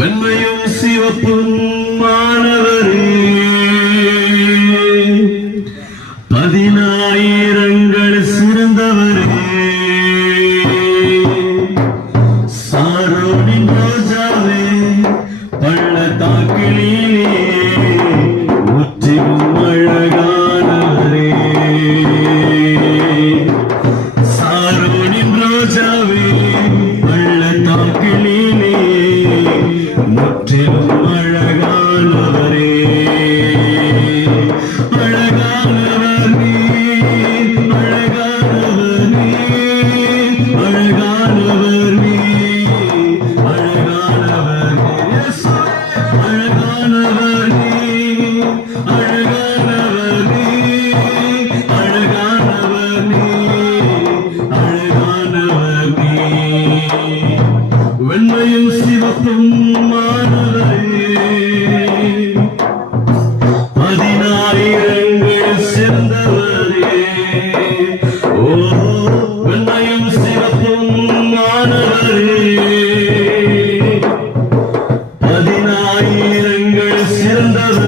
வெண்மையும் சிவப்பும் மாணவரே, 10,000 சிறந்தவரே, சாரோனின் ரோஜாவே, பள்ளத்தாக்கிலே முற்றிலும் அழகானவரே, சாரோனின் ரோஜாவே, பள்ளத்தாக்கிலே முற்றிலும் அழகானவரே, அழகானவர் நீ, அழகானவர் நீ, அழகானவர் நீ, அழகானவர் நீ, அழகானவர் நீ, அழகானவர் நீ, அழகானவர் நீ, அழகானவர் நீ, வெண்மையும் சிவப்பும் மாணவரே, 10,000 சிறந்தவரே, ஓ